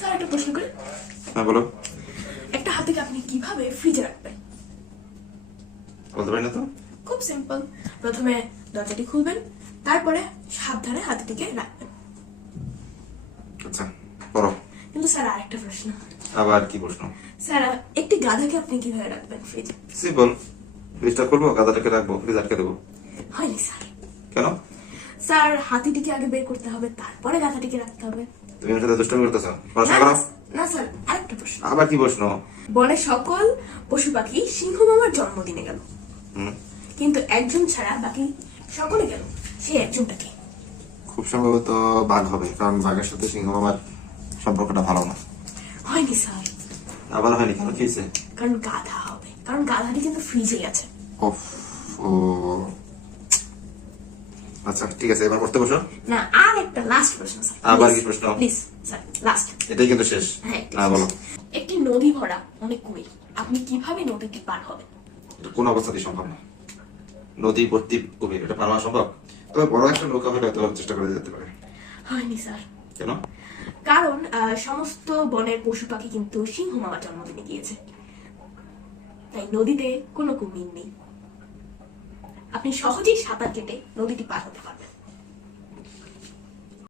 Sir একটা প্রশ্ন করি। হ্যাঁ বলো। একটা হাতিকে আপনি কিভাবে ফ্রিজে রাখবেন? বলতে পারি না তো। খুব সিম্পল। প্রথমে দরজাটি খুলবেন, তারপরে সাবধানে হাতিটিকে রাখবেন। আচ্ছা পড়ো। কিন্তু স্যার আরেকটা প্রশ্ন। আবার কি প্রশ্ন? স্যার একটি গাধাকে আপনি কিভাবে রাখবেন ফ্রিজে? সিম্পল। ফ্রিজটা খুলবো, গাদাটাকে রাখবো, ফ্রিজ আটকে দেবো। হয়নি স্যার। কেন? স্যার হাতিটিকে আগে বের করতে হবে, তারপরে গাধাটিকে রাখতে হবে। তুমি আমার সাথে দুষ্টামি করতেছো? পড়াশোনা না, করো। না স্যার, আরেকটা প্রশ্ন। আবার কি প্রশ্ন? বনের সকল পশু পাখি সিংহ মামার জন্মদিনে গেল, হুম, কিন্তু একজন ছাড়া বাকি সকলে গেল, সে একজনটাকে। খুব সম্ভবত বাঘ হবে, কারণ বাঘের সাথে সিংহ মামার সম্পর্কটা ভালো না। হয়নি স্যার। আবার হয়নি কেন? কি হয়েছে? কারণ গাধা হবে, কারণ গাধাটি কিন্তু ফ্রিজেই আছে। ওফ, ও আচ্ছা ঠিক আছে, এবার পড়তে বসো। না, আর একটা লাস্ট প্রশ্ন স্যার। আবার কি প্রশ্ন? Please sir, last. এটাই কিন্তু শেষ। হ্যাঁ, হ্যাঁ বলো। একটি নদী ভরা অনেক কুমির, আপনি কিভাবে নদীটি পার হবেন? এটা কোন অবস্থাতেই সম্ভব না। নদী ভর্তি কুমির, এটা পার হওয়া সম্ভব? তবে বড় একটা নৌকা হলে হয়তো চেষ্টা করে যেতে পারে। হয়নি স্যার। কেন? কারণ সমস্ত বনের পশু পাখি কিন্তু সিংহ মামার জন্মদিনে গিয়েছে, তাই নদীতে কোনো কুমির নেই। আপনি সহজেই সাঁতার কেটে নদীটি পার হতে পারবেন।